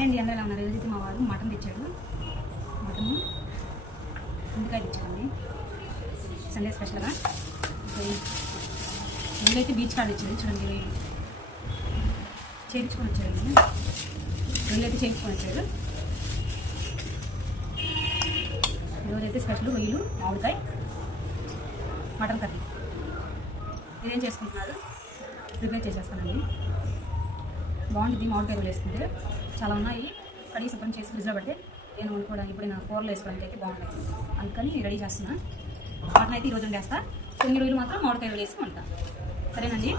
Hi అండి, ఎలా ఉన్నారు? రోజైతే మా వారు మటన్ తెచ్చాడు. మటన్ ముందుకాయ తెచ్చాడండి సండే స్పెషల్గా. వీళ్ళైతే బీచ్ కార్డ్ ఇచ్చాడు. చూడండి, చేయించుకొని వచ్చాడండి. వీళ్ళైతే చేయించుకొని వచ్చాడు. ఈరోజైతే స్పెషల్ రొయ్యలు, మామిడికాయ, మటన్ కర్రీ. మీరేం చేసుకుంటున్నారు? ప్రిపేర్ చేసేస్తానండి. బాగుంటుంది మామిడికాయ రొయ్యలు వేసుకుంటే. చాలా ఉన్నాయి, కడిగి శుభ్రం చేసి ఫ్రిడ్జ్లో పెడితే నేను వండుకోవడానికి ఇప్పుడు నా కూరలు వేసుకోవడానికి అయితే బాగుంటాయి. అందుకని రెడీ చేస్తున్నా. మటన్ అయితే ఈరోజు వండేస్తా. కొన్ని రోజులు మాత్రం మామిడికాయ రొయ్యలు వేసి వండుతా. సరేనండి.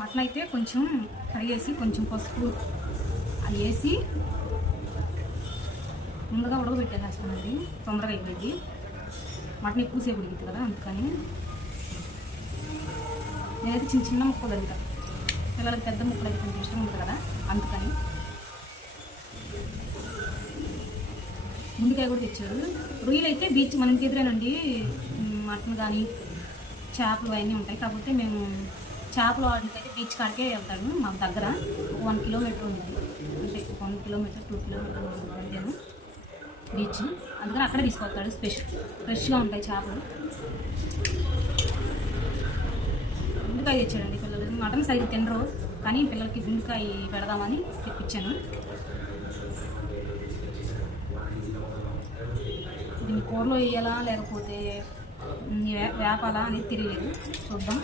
మటన్ అయితే కొంచెం కడిగేసి కొంచెం పసుపు అది వేసి ముందుగా ఉడకబెట్టేసేస్తానండి. తొందరగా అయిపోయింది. మటన్ ఎక్కువసేపు ఉడికింది కదా, అందుకని నేనైతే చిన్న చిన్న ముక్కలు అడుగుతా. పిల్లలకి పెద్ద ముక్కలు అయితే కొంచెం ఇష్టం ఉంటుంది కదా, అందుకని. ముందుకాయ కూడా తెచ్చారు. రొయ్యలు అయితే బీచ్ మనకి ఎదురేనండి. మటన్ కానీ చేపలు అవన్నీ ఉంటాయి. కాకపోతే మేము చేపలు వాటికైతే బీచ్ కాడికే వెళ్తాను. మాకు దగ్గర 1 కిలోమీటర్ ఉంది. అంటే 1 కిలోమీటర్ 2 కిలోమీటర్ వెళ్తాను బీచ్. అందుకని అక్కడే తీసుకొస్తాడు. ఫ్రెష్గా ఉంటాయి చేపలు. గుండెకాయ తెచ్చాడండి. పిల్లలు మటన్ సరిగ్గా తినరు, కానీ పిల్లలకి గుండెకాయ పెడదామని తెప్పించాను. దీన్ని కూరలో వేయాలా లేకపోతే వేపాలా అనేది తెలియలేదు. చూద్దాం.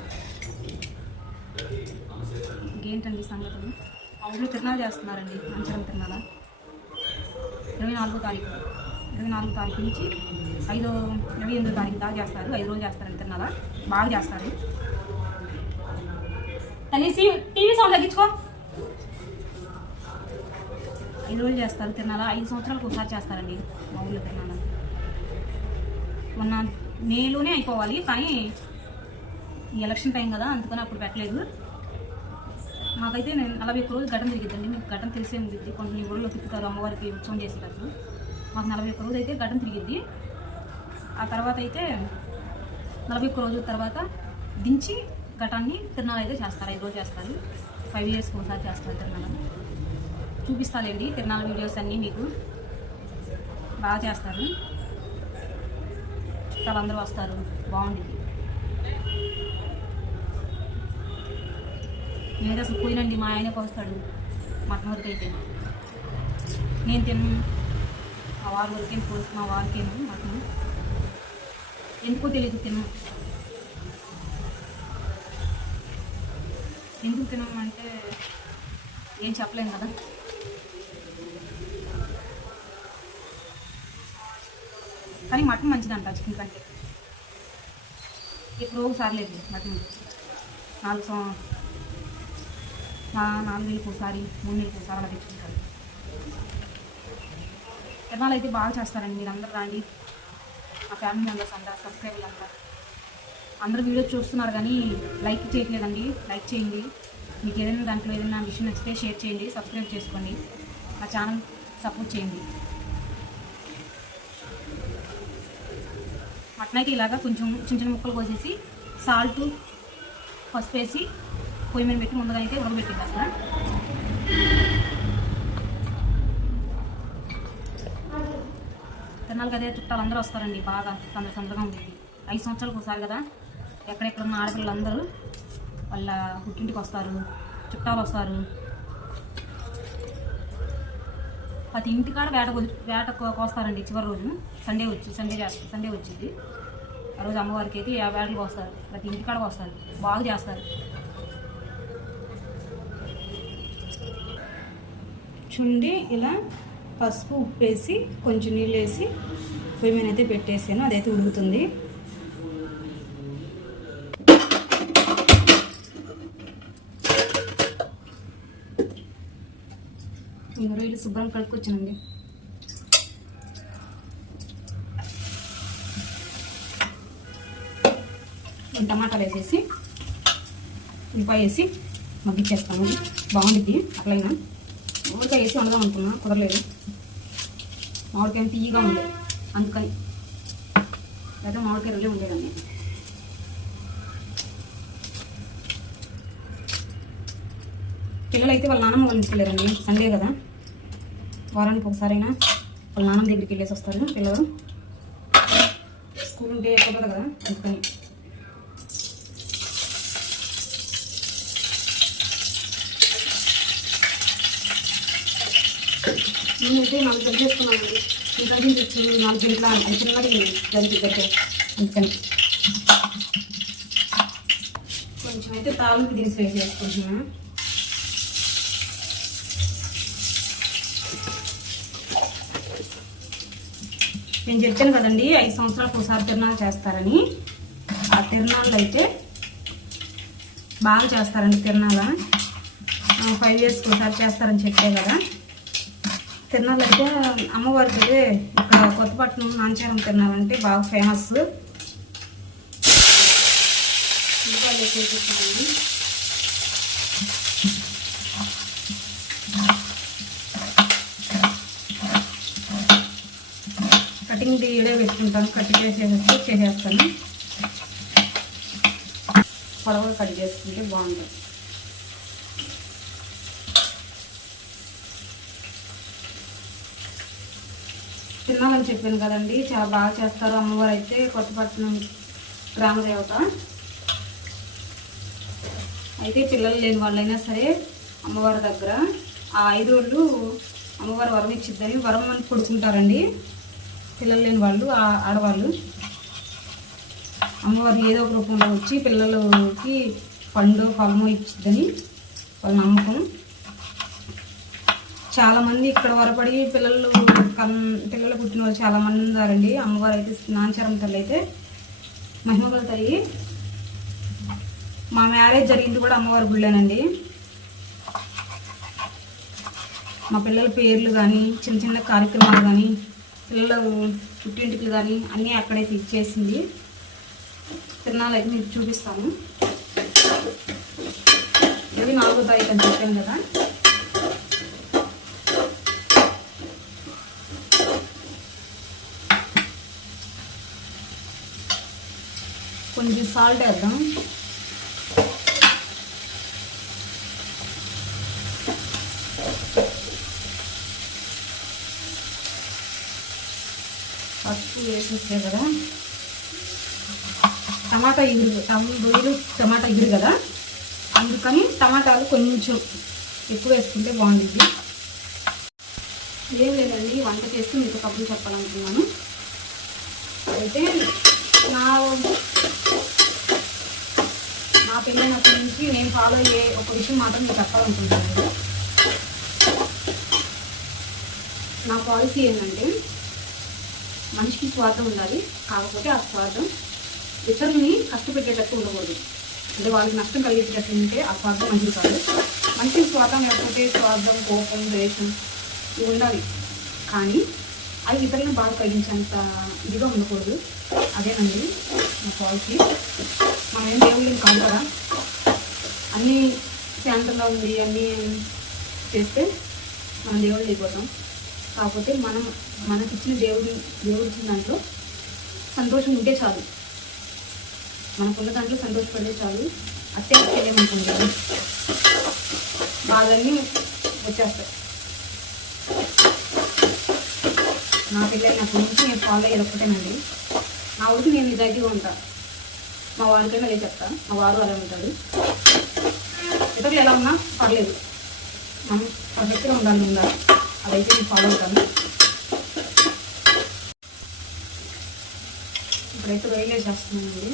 ఇంకేంటండి సంగతులు? మా ఊళ్ళో తిరునాలు చేస్తున్నారండి. అంచరం తిరునాల 24వ తారీఖు. 24వ తారీఖు నుంచి 28వ తారీఖు దాకా చేస్తారు. 5 రోజులు చేస్తారండి తిరునాల. బాగా చేస్తారు. కలిసి టీవీ సౌండ్ తగ్గించుకో. 5 రోజులు చేస్తారు తిరునాల. 5 సంవత్సరాలకు ఒకసారి చేస్తారండి మా ఊళ్ళో తిరునాల. మొన్న మేలోనే అయిపోవాలి, కానీ ఎలక్షన్ టైం కదా, అందుకని అప్పుడు పెట్టలేదు. మాకైతే 41 రోజులు ఘటన తిరిగిద్దండి. మీకు ఘటన తెలిసే ఉంటుంది. కొన్ని ఊళ్ళో తిప్పుతారు అమ్మవారికి ఉత్సవం చేసేటప్పుడు. మాకు 41 రోజు అయితే ఘటన తిరిగిద్ది. ఆ తర్వాత అయితే 41 రోజుల తర్వాత దించి ఘటాన్ని తిరునాలు అయితే చేస్తారు. 5 రోజులు చేస్తారు. 5 ఇయర్స్కి ఒకసారి చేస్తారు తిరునాల. చూపిస్తానండి తిరునాల వీడియోస్ అన్నీ మీకు. బాగా చేస్తారు. చుట్టాలు అందరూ వస్తారు. బాగుంటుంది. నేనైతే అసలు పోయినండి. మా ఆయనకు వస్తాడు మటన్ వరకు అయితే. నేను తిన్ను. మా వారి వరకేం పోసి మా వారికేమో మటన్ ఎందుకో తెలియదు తిన్ను. ఎందుకు తినమంటే ఏం చెప్పలేను కదా. కానీ మటన్ మంచిదంట చికెన్ కంటే. ఎప్పుడో ఒకసారి లేదు మటన్. 4 నెలలకు ఒకసారి, 3 నెలలకు ఒకసారి అలా తెచ్చుకుంటారు. తిరణాలు అయితే బాగా చేస్తారండి. మీరు అందరూ రండి. మా ఫ్యామిలీ మెంబర్స్ అంతా, సబ్స్క్రైబర్లు అంతా అందరూ వీడియో చూస్తున్నారు కానీ లైక్ చేయట్లేదండి. లైక్ చేయండి. మీకు ఏదైనా దాంట్లో ఏదైనా విషయం నచ్చితే షేర్ చేయండి. సబ్స్క్రైబ్ చేసుకోండి. మా ఛానల్ సపోర్ట్ చేయండి. మటన్ అయితే ఇలాగా కొంచెం చిన్న చిన్న ముక్కలు కోసేసి సాల్ట్, పసుపు వేసి పొయ్యి మీద పెట్టి ముందుగా అయితే ఉడకబెట్టింది. అసలు తిరణాలకు అదే చుట్టాలు అందరూ వస్తారండి. బాగా సందర్గా ఉండేది. 5 సంవత్సరాలకు ఒకసారి కదా. ఎక్కడెక్కడ ఉన్న ఆడపిల్లలు అందరూ వాళ్ళ పుట్టింటికి వస్తారు. చుట్టాలు వస్తారు. ప్రతి ఇంటికాడ వేట కోస్తారండి. చివరి రోజు సండే వచ్చింది. ఆ రోజు అమ్మవారికి అయితే వేటలు కోస్తారు. ప్రతి ఇంటికాడ వస్తారు. బాగా చేస్తారు. చుండి ఇలా పసుపు, ఉప్పు వేసి కొంచెం నీళ్ళు వేసి పొయ్యి మీద అయితే పెట్టేసాను. అదైతే ఉడుకుతుంది. రొయ్యలు శుభ్రం కడుక్కొచ్చానండి. టమాటాలు వేసేసి ఉల్లిపాయ వేసి మగ్గిచ్చేస్తాము. బాగుంటుంది. అట్లయినా మామిడికాయ వేసి వండదాం అనుకున్నా, కుదరలేదు. మామిడికాయ తీయగా ఉండేది, అందుకని లేదా మామిడికాయ రొయ్యలు ఉండేదాన్ని. పిల్లలు అయితే వాళ్ళ నాన్నమ్మ వాళ్ళ ఇంటికి వెళ్ళారండి. సండే కదా, వారానికి ఒకసారైనా వాళ్ళ నాన్నమ్మ దగ్గరికి వెళ్ళేసి వస్తారు పిల్లలు. స్కూల్ ఉంటే కుదరదు కదా అందుకని. నేనైతే 4 గంటలు వేసుకున్నానండి. ఈ గంటలు తెచ్చి 4 గంటల అది చిన్నది గంటలు పెట్టే అందుకని కొంచెం అయితే తాలింపు దినుసులు వేసి వేసుకుంటున్నాను. నేను చెప్పాను కదండి 5 సంవత్సరాలకు ఒకసారి తిరునాళ్ళు చేస్తారని. ఆ తిరునాళ్ళు అయితే బాగా చేస్తారండి. తిరునాళ్ళ 5 ఇయర్స్కి ఒకసారి చేస్తారని చెప్పే కదా. తిరునాళ్ళు అయితే అమ్మవారికి అయితే ఇక్కడ కొత్తపట్నం నాంచారం తిరునాళ్ళంటే బాగా ఫేమస్. ఇంకా చూపిస్తానండి. కటింగ్ ఇడే పెట్టుకుంటాను. కట్ చేసేస్తాను. పొడవుగా కట్ చేసుకుంటే బాగుంటుంది. తిన్నాలని చెప్పాను కదండి, చాలా బాగా చేస్తారు. అమ్మవారు అయితే కొత్తపట్నం గ్రామదేవత అయితే పిల్లలు లేని వాళ్ళైనా సరే అమ్మవారి దగ్గర ఆ 5 రోజులు అమ్మవారు వరం ఇచ్చిద్దని వరం అని పడుకుంటారండి. పిల్లలు లేని వాళ్ళు ఆడవాళ్ళు అమ్మవారు ఏదో ఒక రూపంలో వచ్చి పిల్లలకి పండు ఫలము ఇచ్చిద్దని వాళ్ళ నమ్మకం. చాలామంది ఇక్కడ వరపడి పిల్లలు పుట్టిన వాళ్ళు చాలామంది ఉన్నారండి. అమ్మవారు అయితే నాంచారం తల్లి అయితే మహిమగల తల్లి. మా మ్యారేజ్ జరిగింది కూడా అమ్మవారి గుళ్ళేనండి. మా పిల్లల పేర్లు కానీ చిన్న చిన్న కార్యక్రమాలు కానీ పిల్లలు పుట్టింటికి కానీ అన్నీ అక్కడే ఇచ్చేసింది. తిరునాళ్ళు అయితే మీకు చూపిస్తాను. ఇది 4వ తారీఖు అని చెప్పాను కదా. కొంచెం సాల్ట్ వేద్దాం. పసుపు వేసేస్తే కదా టమాటా ఎగురు కదా, అందుకని టమాటాలు కొంచెం ఎక్కువ వేసుకుంటే బాగుంటుంది. ఏం లేదండి, వంట చేస్తూ మీకు కబుర్లు చెప్పాలనుకున్నాను. అయితే నా పెళ్ళైనప్పటి నుంచి నేను ఫాలో అయ్యే ఒక విషయం మాత్రం మీకు చెప్పాలనుకుంటున్నాను. నా పాలసీ ఏంటంటే మనిషికి స్వార్థం ఉండాలి, కాకపోతే ఆ స్వార్థం ఇతరులని కష్టపెట్టేటట్టు ఉండకూడదు. అంటే వాళ్ళకి నష్టం కలిగేటట్టు ఉంటే ఆ స్వార్థం మంచిది కాదు. మనిషికి స్వార్థం లేకపోతే స్వార్థం, కోపం, ద్వేషం ఇవి ఉండాలి, కానీ అది ఇతరులను బాగా కలిగించేంత ఇదిగా ఉండకూడదు. అదేనండి నా పాలసీ. మనం ఏం దేవుళ్ళని కాదు కదా, అన్నీ శాంతంగా ఉంది అన్నీ చేస్తే మనం దేవుళ్ళు అయిపోతాం. కాకపోతే మనకిచ్చిన దేవుడు ఇచ్చిన దాంట్లో సంతోషం ఉంటే చాలు, మనకున్న దాంట్లో సంతోషపడితే చాలు. అత్యంత తెలియమనుకుంటాను, బాధన్నీ వచ్చేస్తాయి. నా పిల్లలైనప్పటి నుంచి నేను ఫాలో అయ్యేది ఒక్కటేనండి. నా ఊరికి నేను నిజాయితీగా ఉంటాను. మా వారికైనా అదే చెప్తా, మా వారు అలా ఉంటాడు. ఇతరులు ఎలా ఉన్నా పర్లేదు, మనం పర్ఫెక్ట్గా ఉండాలి. అదైతే నేను ఫాలో అవుతాను. ఇప్పుడైతే రొయ్యలు చేస్తున్నానండి.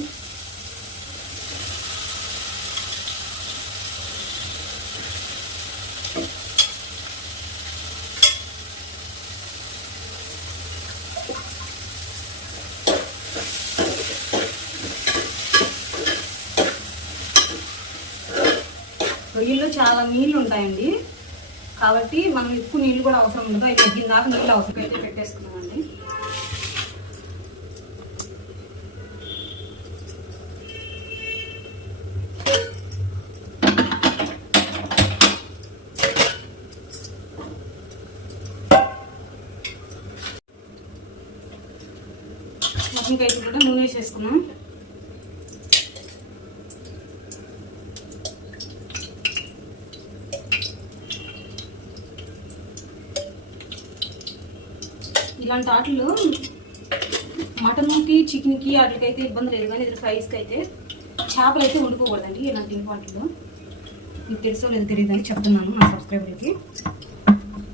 రొయ్యల్లో చాలా నీళ్ళు ఉంటాయండి, కాబట్టి మనం ఎక్కువ నీళ్ళు కూడా అవసరం ఉండదు. అయితే దీని దాకా నీళ్ళు అవసరం అయితే పెట్టేసుకున్నామండి. మటన్ కైతే కూడా నూనె వేసేసుకున్నాం. ఇలాంటి వాటిల్లో మటన్కి చికెన్కి వాటికైతే ఇబ్బంది లేదు, కానీ ఇది ఫ్రైస్కి అయితే చేపలు అయితే వండుకోకూడదండి ఇలాంటి వాటిల్లో. మీకు తెలుసో లేదో తెలియదు అని చెప్తున్నాను నా సబ్స్క్రైబర్లకి,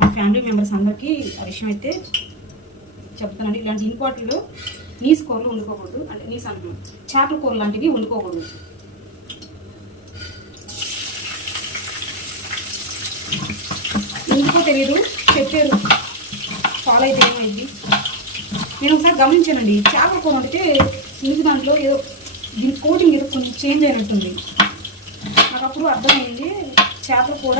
మా ఫ్యామిలీ మెంబర్స్ అందరికీ ఆ విషయం అయితే చెప్తానండి. ఇలాంటి ఇంపార్టెంట్లో నీసు కూరలు వండుకోకూడదు, అంటే నీసు అంటున్నాను చేపల కూర లాంటివి వండుకోకూడదు. ఎందుకో తెలియదు, చెప్పారు, ఫాలో అయితే ఏమైంది. నేను ఒకసారి గమనించానండి, చేపల కూర వండితే నీసు దాంట్లో ఏదో దీని కోటింగ్ ఏదో కొంచెం చేంజ్ అయినట్టుంది. నాకు అప్పుడు అర్థమైంది చేపల కూర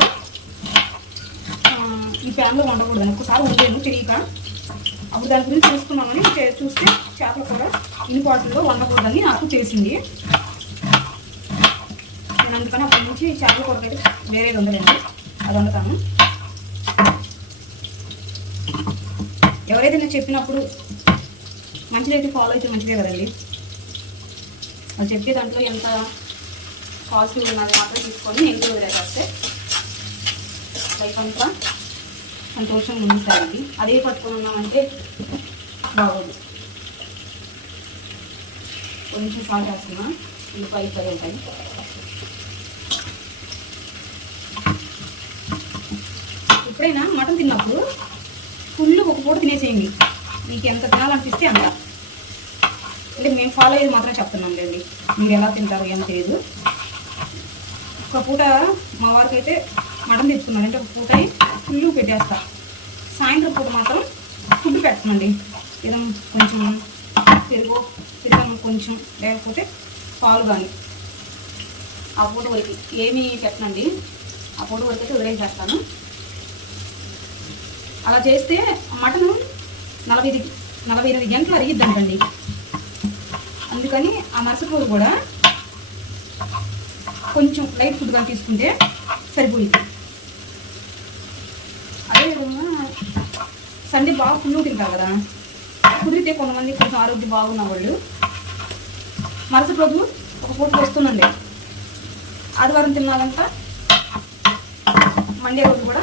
ఈ ప్యాన్లో వండకూడదని. ఒకసారి వండాను తెలియక, అప్పుడు దాని గురించి చూసుకున్నామని చూస్తే చేపల కూర ఇంపార్టెంట్లో వండకూడదని నాకు తెలిసింది. నేను అందుకని అప్పటి నుంచి చేపల కూర అయితే వేరేది వండలేండి, అది వండుతాను. ఎవరైతే నేను చెప్పినప్పుడు మంచిదైతే ఫాలో అయితే మంచిదే కదండి. వాళ్ళు చెప్పే దాంట్లో ఎంత పాజిటివ్ ఉన్నది మాత్రం తీసుకొని నెగిటివ్ వదిలేస్తే లైఫ్ అంతా సంతోషంగా ఉండిస్తారండి. అదే పట్టుకొని ఉన్నామంటే బాగోదు. కొంచెం సాల్ట్ వేస్తున్నా, ఉల్లిపాయ ఫ్రై ఉంటాయి. ఎప్పుడైనా మటన్ తిన్నప్పుడు ఫుల్ ఒక పూట తినేసేయండి, మీకు ఎంత తినాలనిపిస్తే అంత. అంటే మేము ఫాలో అయ్యేది మాత్రం చెప్తున్నాం లేండి, మీరు ఎలా తింటారు ఏమో తెలియదు. ఒక పూట మా వారికి అయితే మటన్ తెచ్చుకున్నాను అంటే ఒక పూట ఫుల్ పెట్టేస్తా. సాయంత్రం పూట మాత్రం ఫుడ్ పెట్టమండి, ఏదో కొంచెం పెరుగు కొంచెం, లేకపోతే పాలు కానీ. ఆ పూట వరకు ఏమీ పెట్టనండి, ఆ పూట వరకు అయితే వదిలేసేస్తాను. అలా చేస్తే మటన్ 48 గంటలు అరిగిద్దంటండి. అందుకని ఆ మరుసటి రోజు కూడా కొంచెం లైట్ ఫుడ్ కానీ తీసుకుంటే సరిపోయింది. అదేవిధంగా సండే బాగా ఫుల్ తింటారు కదా, కుదిరితే కొంతమంది కొంచెం ఆరోగ్యం బాగున్న వాళ్ళు మరుసటి రోజు ఒక పూట వస్తుందండి. ఆదివారం తినాలంట, మండే రోజు కూడా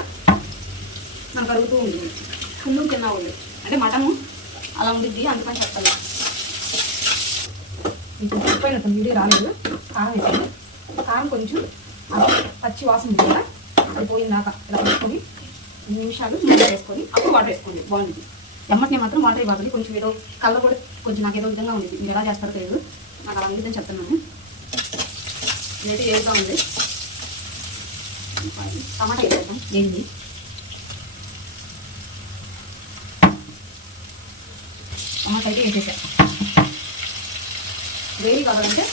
నాకు అరుగుతూ ఉంటుంది ఫుల్ తిన్నవాళ్ళు. అంటే మటను అలా ఉండిద్ది, అందుకని చెప్తాను. ఇప్పుడు ఉప్పు వీడియో రాలేదు, కారం వేసాను. కారం కొంచెం పచ్చి వాసన ఉంది కదా, అది పోయిందాక ఇలా వేసుకొని 2 నిమిషాలు నీళ్ళు వేసుకొని అప్పుడు వాటర్ వేసుకోండి, బాగుంటుంది. ఎమ్మటిని మాత్రం వాటర్ ఇవ్వాలి. కొంచెం ఏదో కలర్ కూడా కొంచెం నాకు ఏదో విధంగా ఉంది, మీరు ఎలా చేస్తారో తెలియదు, నాకు అలా ఉండిద్దని చెప్తున్నాను. ఇదైతే ఏడుగా ఉంది. టమాటా వేసేద్దాం, ఏంది టమాటా అయితే వేసేసాం. గ్రేవీ కావాలంటే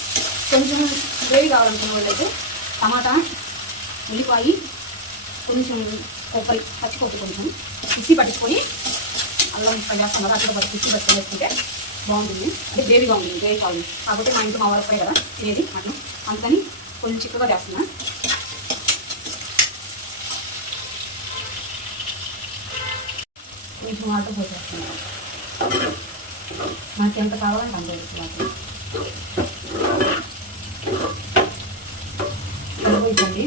కొంచెం గ్రేవీ కావాలనుకున్న వాళ్ళైతే టమాటా, ఉల్లిపాయ, కొంచెం కొబ్బరి, పచ్చి కొబ్బరి కొంచెం మిక్సీ పట్టుకొని అల్లం ఫ్రై చేస్తాం కదా, అక్కడ మిక్సీ పట్టుకొని వేసుకుంటే బాగుంటుంది. అంటే గ్రేవీగా ఉంటుంది, గ్రేవీ కావాలి. కాకపోతే మా ఇంట్లో మా వాళ్ళ ఫ్రై కదా తినేది అట్లా, అందుకని కొంచెం చిక్కగా చేస్తున్నా. కొంచెం వాటర్ పోసేస్తున్నాను, నాకు ఎంత కావాలంటే అంత వేసుకోవాలి. సరిపోయిందండి.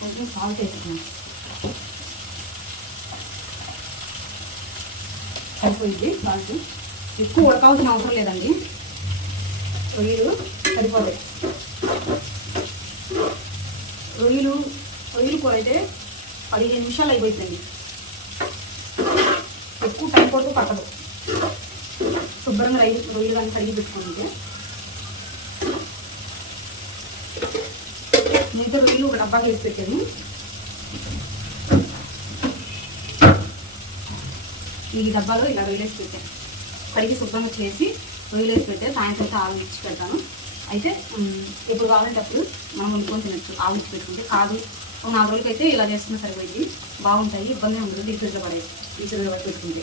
కొంచెం సాల్ట్ వేసుకున్నాను, సరిపోయింది. సాల్ట్ ఎక్కువ ఉడకాల్సిన అవసరం లేదండి, రొయ్యలు సరిపోతాయి. రొయ్యలు కూర అయితే 15 నిమిషాలు అయిపోతుందండి, ఎక్కువ టైం పడుతూ పట్టదు. శుభ్రంగా రొయ్యలు కానీ కడిగి పెట్టుకుంటే నేనైతే రొయ్యలు ఒక డబ్బాకి వేసి పెట్టాను. ఈ డబ్బాలో ఇలా రొయ్యలు వేసి పెట్టాను, కడిగి శుభ్రంగా చేసి రొయ్యలు వేసి పెట్టే సాయంత్రం ఆవులు ఇచ్చి పెడతాను. అయితే ఎప్పుడు కావాలంటే అప్పుడు మనం వండుకొని తినచ్చు. ఆవులు ఇచ్చి పెట్టుకుంటే కాదు, 4 రోజులకి అయితే ఇలా చేసుకున్న సరిపోయింది, బాగుంటాయి, ఇబ్బంది ఉండదు. ఫ్రిడ్జ్లో పడేసి ఫ్రిడ్జ్లో పట్టి పెట్టుకుంటే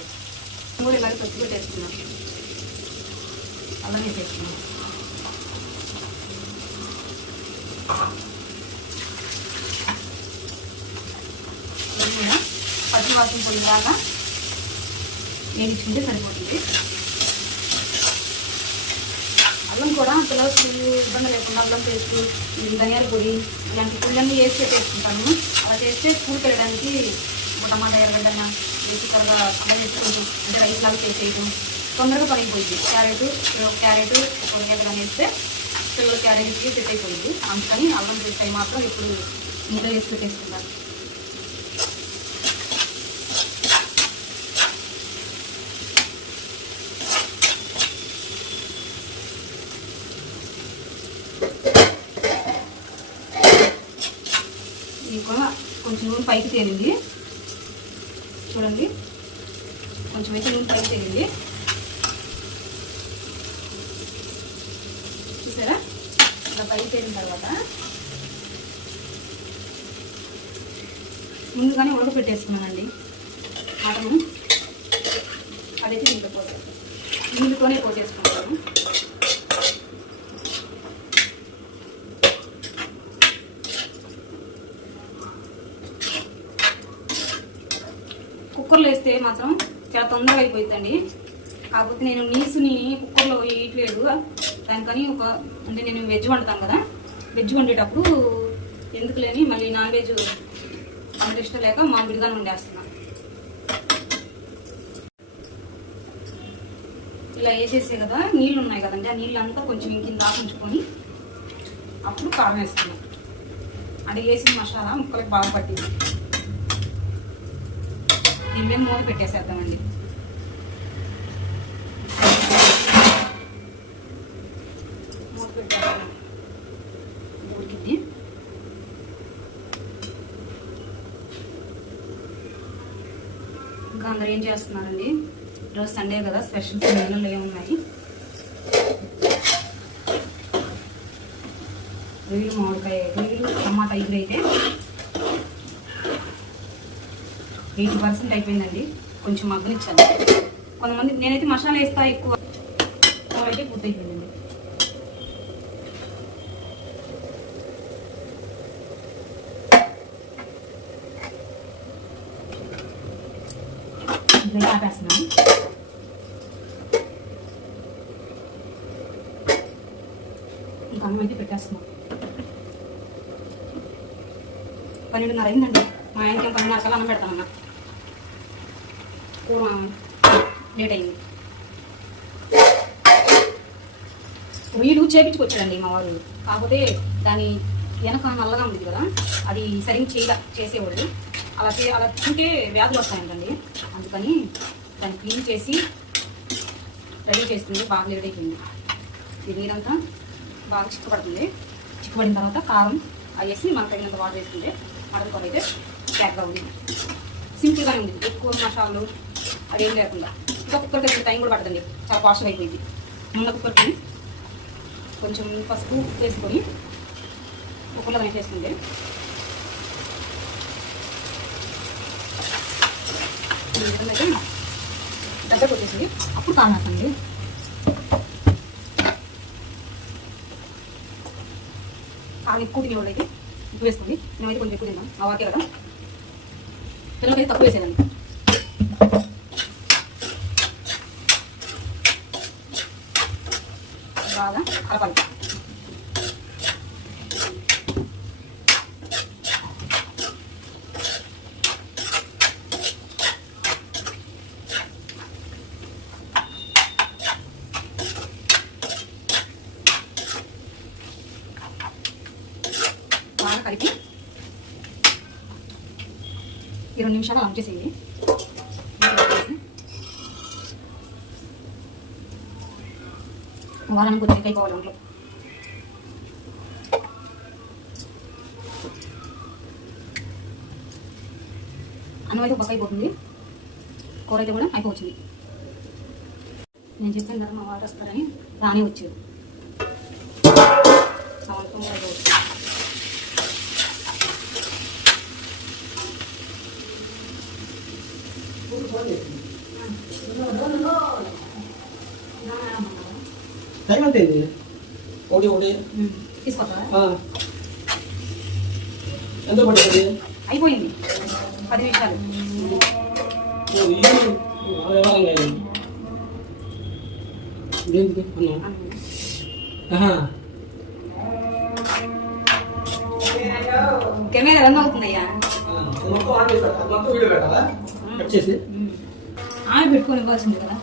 కూడా ఇలాగే పచ్చి పెట్టేసుకున్నాం, అలాగే చేసుకున్నాం. పచ్చి వాసన పొడిలాగా వేయించుకుంటే సరిపోతుంది. అల్లం కూడా పిల్లలకు ఇబ్బంది లేకుండా అల్లం పేస్ట్, ధనియాల పొడి ఇలాంటి పుల్లన్నీ వేసి పెట్టేసుకుంటాను. అలా చేస్తే స్కూల్కి వెళ్ళడానికి టమాటా ఎర్రగడ్డ వేసి త్వరగా అలా వేసి కొంచెం అంటే రైస్ లాగా చేసేయడం తొందరగా పనిపోయింది. క్యారెట్ ఒక ఉల్లిగడ్డ వేస్తే పిల్లలు క్యారెట్కి సెట్ అయిపోయింది. అందుకని అల్లం పేస్ట్ అవి మాత్రం ఇప్పుడు ముద్ద వేసి పెట్టేసుకుంటాను. కూడా కొంచెం నూనె పైకి తేలింది చూడండి, కొంచెం అయితే నూనె పైకి తేలింది చూసారా. ఇలా పైకి తేలిన తర్వాత ముందుగానే ఉడకపెట్టేసుకున్నానండి మటను. అదైతే దీంట్లో పోతాను, ముందుతోనే పోసేసుకుంటాను. కుక్కర్లో వేస్తే మాత్రం చాలా తొందరగా అయిపోతుందండి. కాకపోతే నేను నీసుని కుక్కర్లో వేయట్లేదు, దానికని అంటే నేను వెజ్ వండుతాను కదా, వెజ్ వండేటప్పుడు ఎందుకు లేని మళ్ళీ నాన్ వెజ్ అంత ఇష్టం లేక మా విడిగానే వండేస్తున్నాను. ఇలా వేసేసే కదా నీళ్ళు ఉన్నాయి కదండి, ఆ నీళ్ళు అంతా కొంచెం ఇంకింద దాకుంచుకొని అప్పుడు కారం వేస్తున్నాను. అంటే వేసిన మసాలా ముక్కలకు బాగా పట్టింది. దీని మీద మూత పెట్టేసేద్దామండి. మూత పెట్టేద్దాం ఉడికింది. ఇంకా అందరు ఏం చేస్తున్నారండి? ఈరోజు సండే కదా, స్పెషల్ మెనూలు ఏమున్నాయి? రొయ్యలు, మామిడికాయ, రొయ్యలు, టమాటా ఇగురైతే 80% అయిపోయిందండి. కొంచెం మగ్గనిచ్చాను. కొంతమంది నేనైతే మసాలా వేస్తా ఎక్కువ, అయితే పూర్తయిపోయిందండి. ఇట్లా ఆపేస్తున్నాను. ఇంకా అన్నం అయితే పెట్టేస్తున్నాం. 12:30 అయిందండి. మా ఆయనకి 12:30 కల్లా అన్నం పెడతామన్నా. కూర లేట్ అయింది. రొయ్యలు చేపించుకొచ్చాడండి మా వాడు. కాకపోతే దాని వెనక నల్లగా ఉంది కదా, అది సరిగ్గా చేసేవాడు. అలా తింటే వ్యాధులు వస్తాయంటండి. అందుకని దాన్ని క్లీన్ చేసి రెడీ చేస్తుంది. బాగా లేట్ అయిపోయింది. ఈ నీరంతా బాగా చిక్కబడుతుంది. చిక్కబడిన తర్వాత కారం వేసి మనకు తగినంత వాటర్ వేసుకుంటే మటన్ కూర అయితే ప్యాక్గా ఉంది. సింపుల్గానే ఉంది, ఎక్కువ మసాలాలు అదేం లేకుండా. ఇంకా కుక్కర్కి అయితే టైం కూడా పడుతుంది, చాలా ఫాస్ట్గా అయిపోయింది. ముందు కుక్కర్కి కొంచెం పసుపు వేసుకొని కుక్కర్లో వేసేసుకుంటే ఈ విధంగా అయితే దగ్గరకు వచ్చేసింది. అప్పుడు కారం వేస్తుంది. కారం ఎక్కువ తినేవాళ్ళు అయితే ఎక్కువ వేసుకోండి. మేమైతే కొంచెం ఎక్కువ తిన్నాం, ఆ వాకే కదా. పిల్లలకైతే తక్కువ వేసేదాన్ని. బాగా కలపాలి. బాగా కలిపి 2 నిమిషాలు ఆన్ చేసేయండి. వారానికి కొద్దిగా అయిపోవాలి ఒంట్లో. అన్నం అయితే పక్క అయిపోతుంది, కూర అయితే కూడా అయిపోవచ్చింది. నేను చెప్పాను కదా మా వాటర్ వస్తారని, రానే వచ్చారు. టైం అంటే ఇది ఒకటి తీసుకొస్తారా? ఎంత పడుతుంది? అయిపోయింది 10 నిమిషాలు. దేనికి ఆహా. కెమెరా రన్ అవుతుందయ్యా. ఇది మొత్తం ఆన్ చేసి పెట్టాలి. మొత్తం వీడియో పెట్టాలా? కట్ చేసి ఆమె పెట్టుకొని ఇవ్వాల్సింది కదా.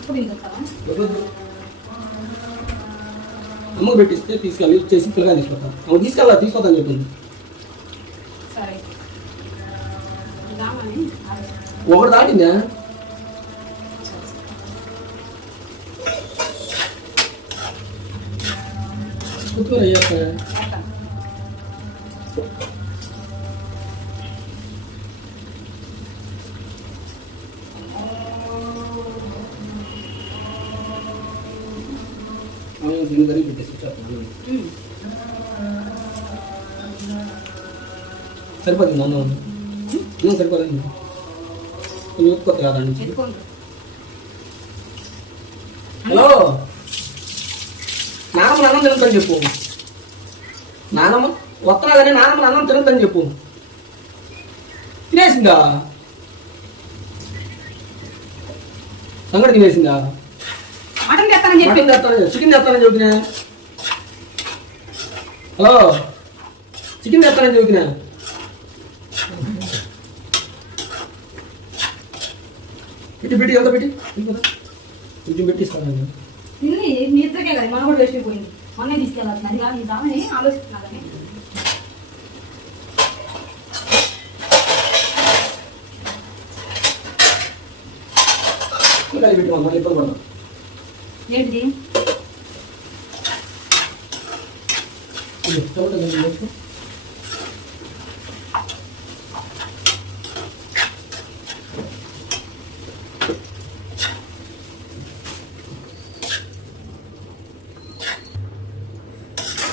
ఇప్పుడు ఇంకొస్తావా? అమ్మకు పెట్టిస్తే తీసుకెళ్ళి చేసి పిల్లగా తీసుకొస్తాను. అమ్మ తీసుకొస్తాను చెప్పింది. సరే రామని ఒకటి దాటిందా? కూర్చోరు అయ్యాక దీని దగ్గర పెట్టేసి సరిపోతుంది నాన్న సరిపోతుంది. కొంచెం ఉత్తుకొత్త కాదండి. హలో, నానమ్మ అన్నం తినద్దని చెప్పు. నానమ్మ వస్తున్నా కానీ నానమ్మ అన్నం తినద్దని చెప్పు. తినేసిందా? సంగటి తినేసిందా? మటన్ తెస్తానని చెప్పి చికెన్ తెస్తానని చెబుతున్నా. హలో, చికెన్ తెస్తానని చెబుతున్నా. పెట్టి ఎంత పెట్టి కొంచెం పెట్టిస్తాను. మీ ఇద్దరికే కదా, మన కూడా వేస్ట్ అయిపోయింది. మొన్నే తీసుకెళ్ళాల్సింది. అది కాదు, దామని ఆలోచిస్తున్నా కానీ పెట్టి మళ్ళీ ఇబ్బంది పడతాం. ఏంటిది?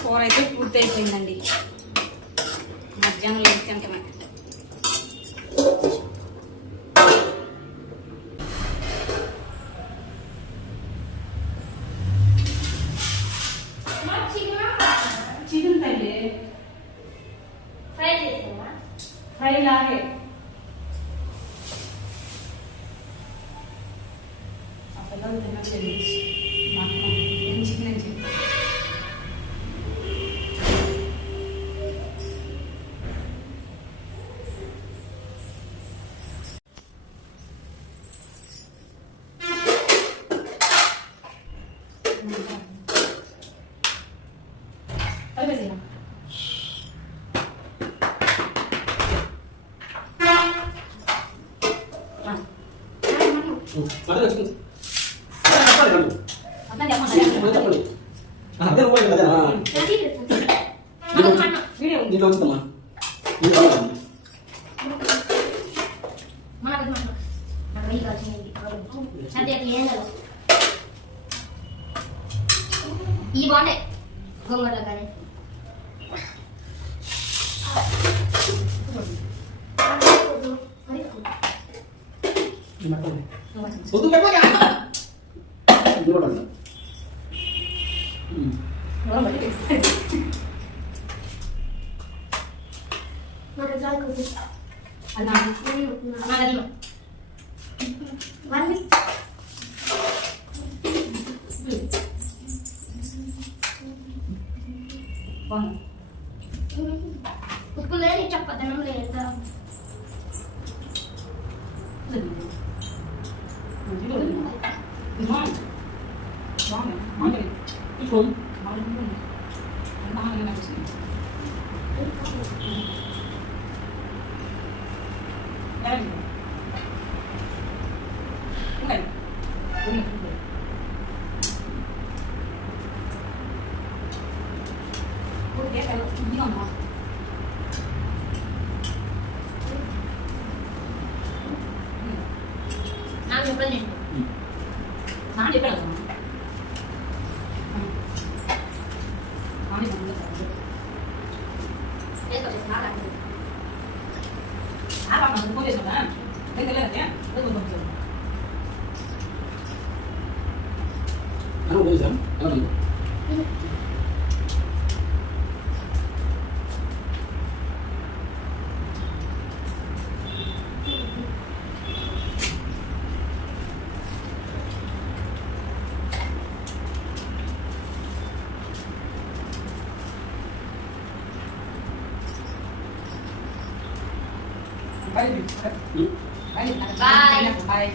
కూర అయితే పూర్తి అయిపోయిందండి. మధ్యాహ్నం లేచి తింటమే. చికెన్ తల్లి ఫ్రై లాగే ఆ పిల్లలు తినట్లేదు. నేను చికెన్ అని చెప్పి కలిపేసేనా? నీకు వచ్చిందమ్మా. ఈ బాగుండే గొంగళ కానీ పొద్దు పెట్టా उसको ले नहीं चप्पल हम ले लेता నాకు చెప్పండి ನಾನು చెప్పాను ఫోన్ చేసినా తెలియదే బాయ్